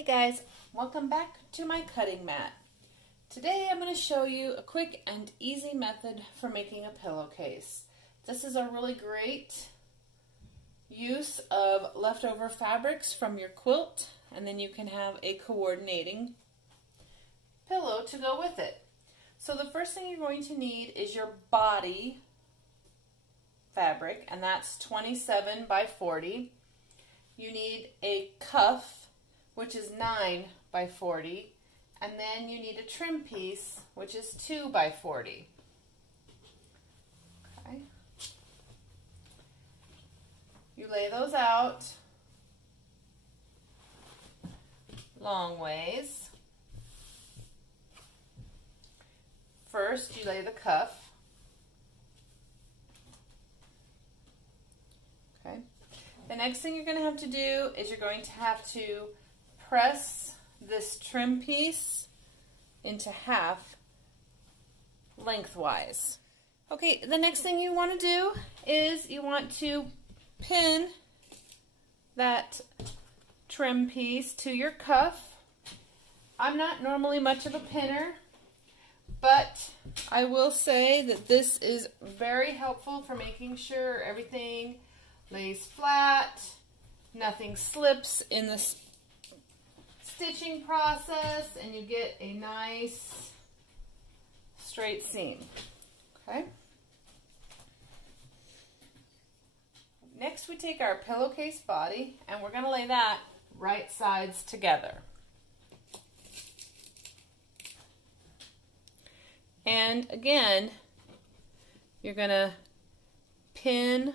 Hey guys, welcome back to my cutting mat. Today I'm going to show you a quick and easy method for making a pillowcase. This is a really great use of leftover fabrics from your quilt, and then you can have a coordinating pillow to go with it. So the first thing you're going to need is your body fabric, and that's 27 by 40. You need a cuff, which is 9 by 40, and then you need a trim piece, which is 2 by 40. Okay. You lay those out long ways. First, you lay the cuff. Okay. The next thing you're going to have to do is you're going to have to press this trim piece into half lengthwise. Okay, the next thing you want to do is you want to pin that trim piece to your cuff. I'm not normally much of a pinner, but I will say that this is very helpful for making sure everything lays flat, nothing slips in the stitching process, and you get a nice straight seam. Okay. Next we take our pillowcase body and we're going to lay that right sides together. And again, you're going to pin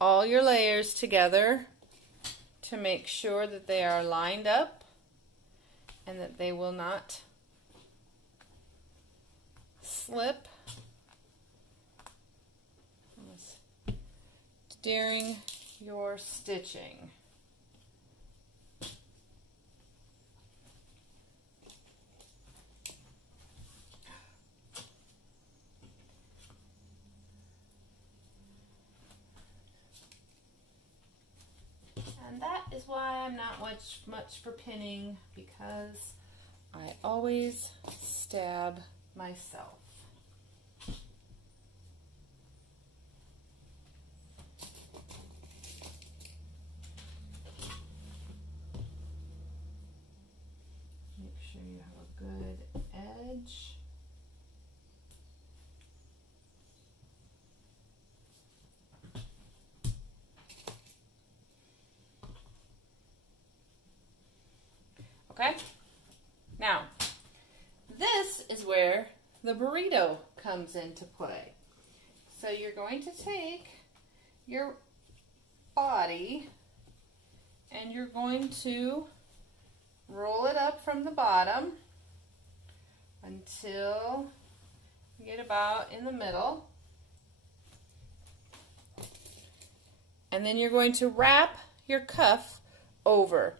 all your layers together to make sure that they are lined up and that they will not slip during your stitching. And that is why I'm not much for pinning, because I always stab myself. Make sure you have a good edge. Okay, now this is where the burrito comes into play. So you're going to take your body and you're going to roll it up from the bottom until you get about in the middle. And then you're going to wrap your cuff over.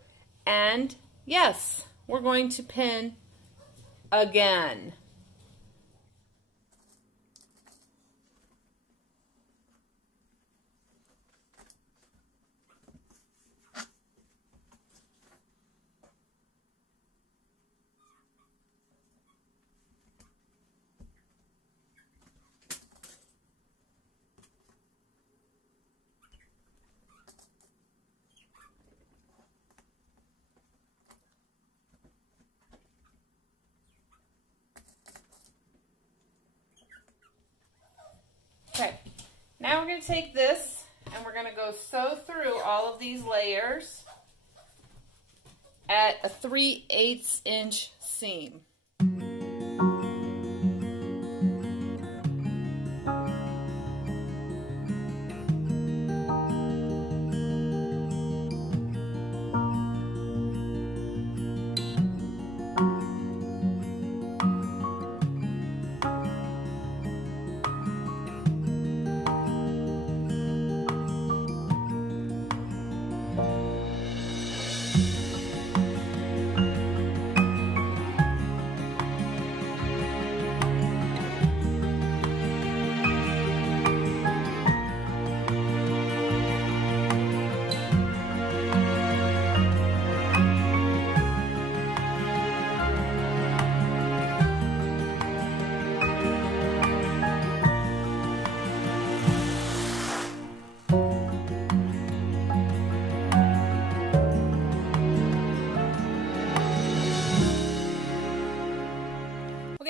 And yes, we're going to pin again. Okay, now we're going to take this and we're going to go sew through all of these layers at a 3/8 inch seam.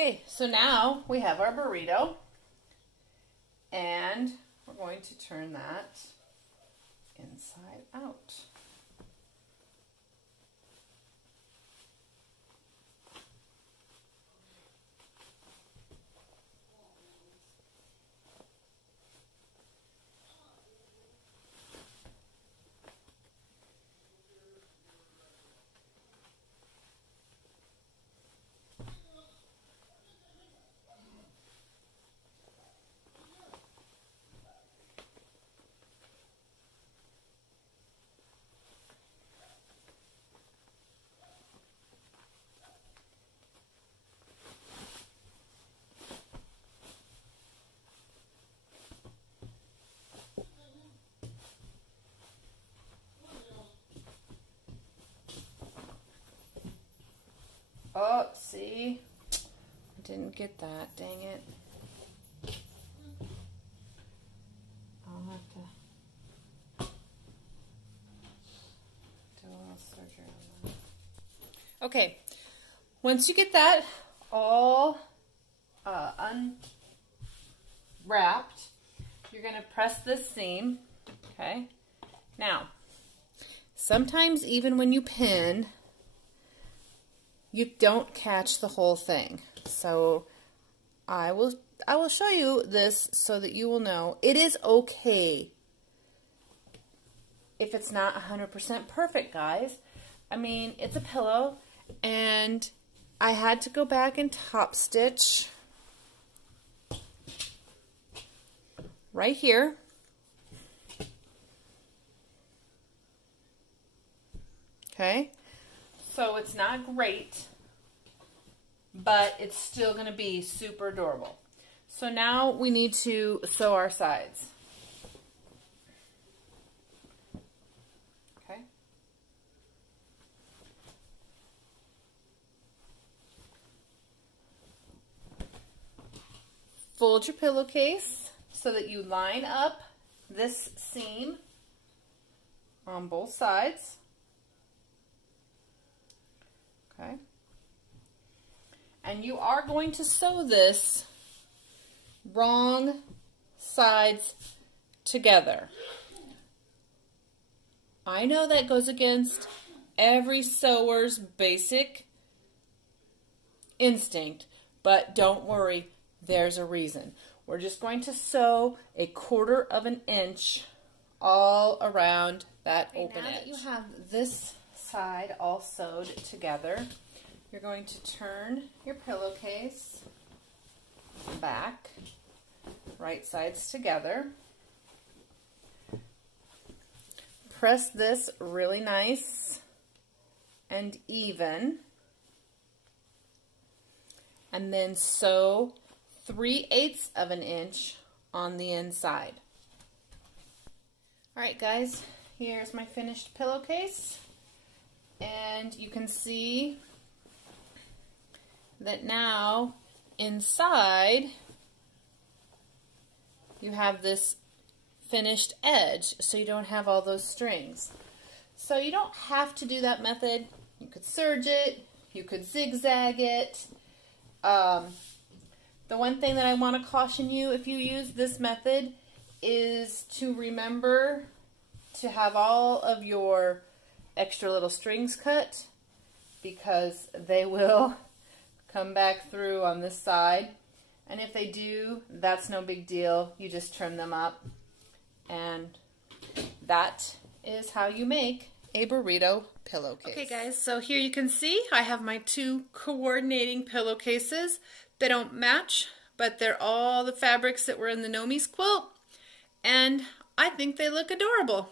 Okay, so now we have our burrito, and we're going to turn that inside out. Oh, see? I didn't get that. Dang it. I'll have to do a little surgery on that. Okay. Once you get that all unwrapped, you're going to press this seam. Okay? Now, sometimes even when you pin, you don't catch the whole thing. So I will show you this so that you will know it is okay if it's not 100% perfect, guys. I mean, it's a pillow, and I had to go back and top stitch right here. Okay? So it's not great, but it's still going to be super adorable. So now we need to sew our sides. Okay. Fold your pillowcase so that you line up this seam on both sides. Okay. And you are going to sew this wrong sides together. I know that goes against every sewer's basic instinct, but don't worry, there's a reason. We're just going to sew 1/4 of an inch all around that open edge. Now that you have this side all sewed together, you're going to turn your pillowcase back, right sides together. Press this really nice and even, and then sew 3/8 of an inch on the inside. Alright guys, here's my finished pillowcase. And you can see that now inside you have this finished edge, so you don't have all those strings. So you don't have to do that method. You could serge it, you could zigzag it. The one thing that I want to caution you if you use this method is to remember to have all of your extra little strings cut, because they will come back through on this side, and if they do, that's no big deal. You just trim them up, and that is how you make a burrito pillowcase. Okay guys, so here you can see I have my 2 coordinating pillowcases. They don't match, but they're all the fabrics that were in the Gnomie Quilt, and I think they look adorable.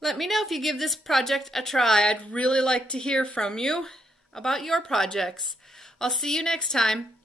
Let me know if you give this project a try. I'd really like to hear from you about your projects. I'll see you next time.